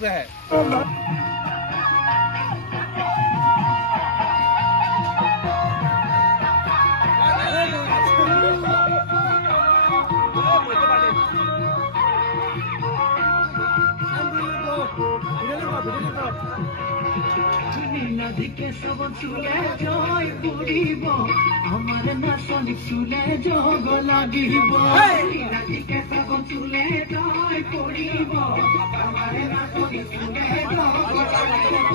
লাগবে নদীকে সব চুলে জয় পুরিব আমার নাচনি চুলে যোগ লাগিব নদীকে সব চুলে জয় পুরিব আমার নাচনি চুলে যোগ লাগিব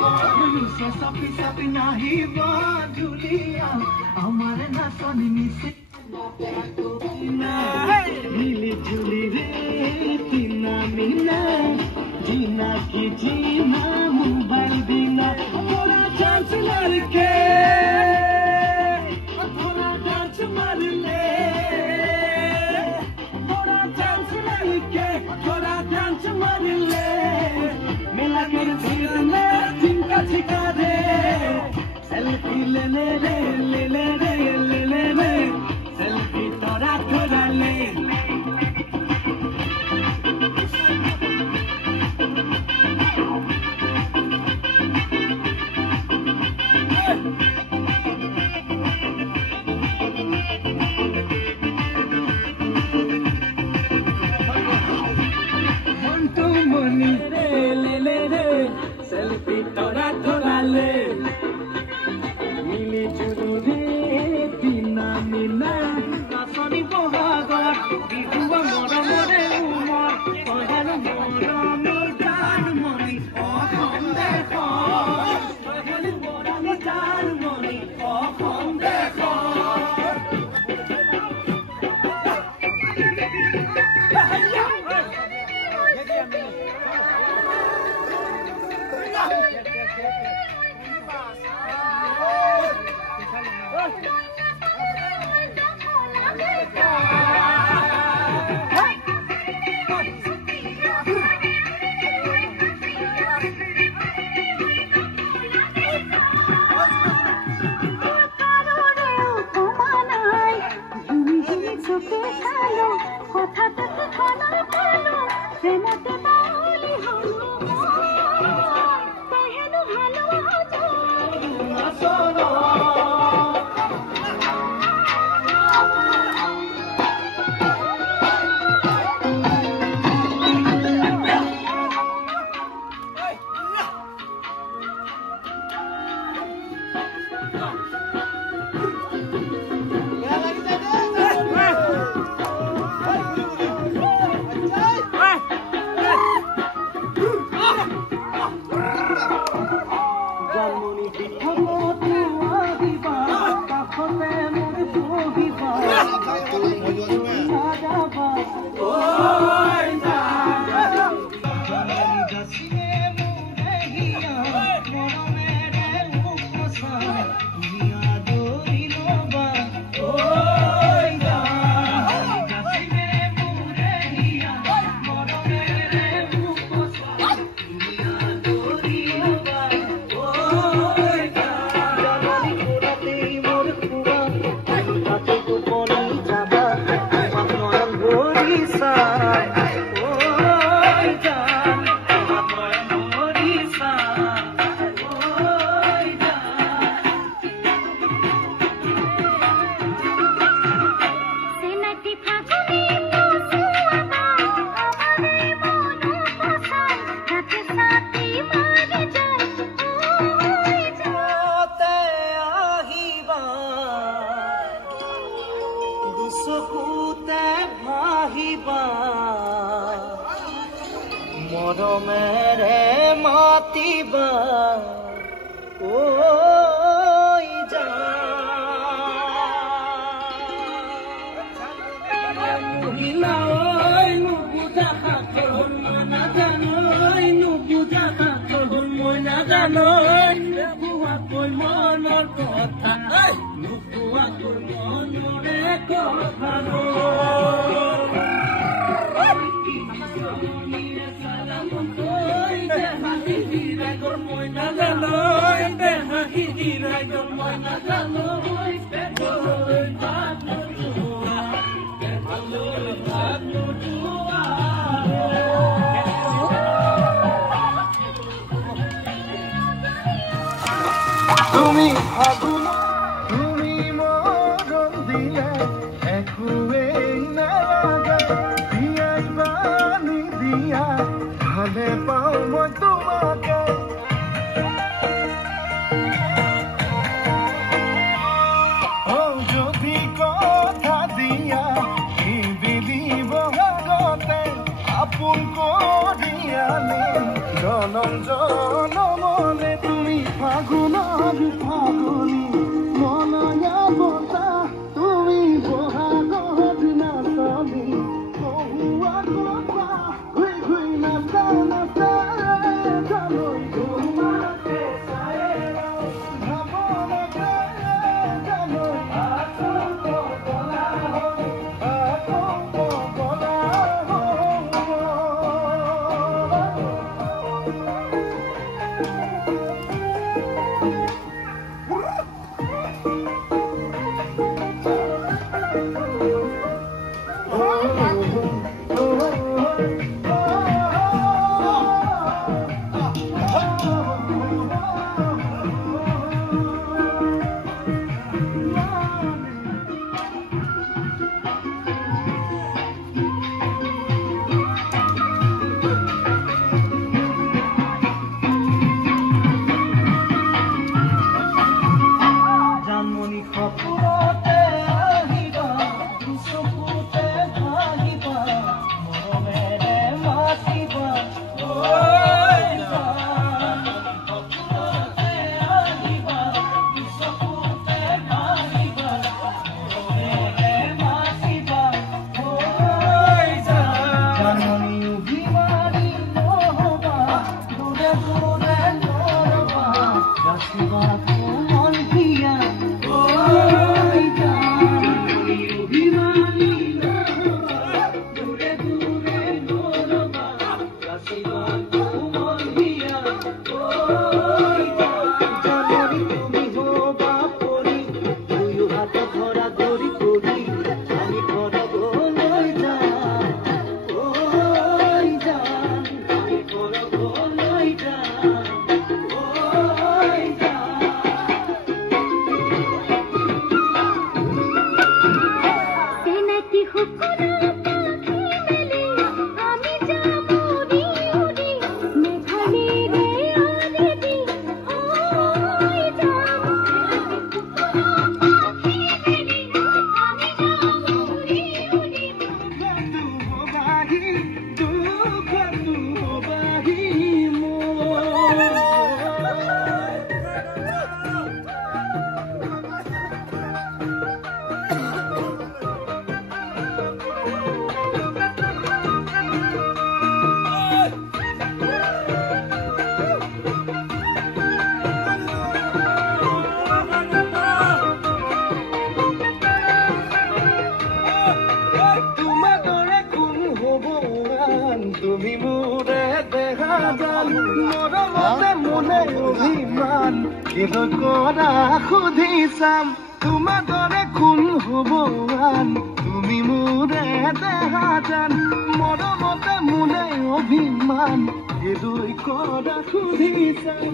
নিশে সপি সপি নাহিব জুলিয়া আমার নাচনি নিশে মিলি জুলি রে তিনা মিনা জিনা কি জিনা মোবাইল দিনা थोड़ा डांस मार के थोड़ा डांस मार ले थोड़ा डांस मार के थोड़ा डांस मार ले मिला कर धीर में जिनका ठिका दे सेल्फी ले रे ले सेल्फी थोड़ा थोड़ा ले सेल्फी थोड़ा थोड़ा ले मिली जुली बिना मिना नाचनी बहागर बिहुआ मरमरे उमर कहल मरमी जान मनी अखन देख कहल मरमी जान मनी अखन देख মরমেরে মাতিবা ওই যা মহিলা ওই নুবুজা তোর মনা জানোই নুবুজা তোর মনা জানোই নুবুয়া কই মনের কথা নুবুয়া তোর মনরে কথা মনে পাওঁ মই তোমাকে যদি কথা দিয়া বিধি বহাগতে আপোন কৰিয়ালে জনম জনমলে তুমি ফাগুনৰ ফাগুনী মনয়া বতা তুমি বহাগত নাচনী কহুৱা কথা ঘুই ঘুই নাচা নাচা জানৈ তোমাকে চাই ভাৱনাতে জানৈ তুমি মোৰে দেখা জান মৰমতে মনে অভিমান কেলৈ কৰা সুধি চাম তোমাৰ দৰে কোন হ'ব আন তুমি মোৰে দেখা জান মৰমতে মনে অভিমান কেলৈ কৰা সুধি চাম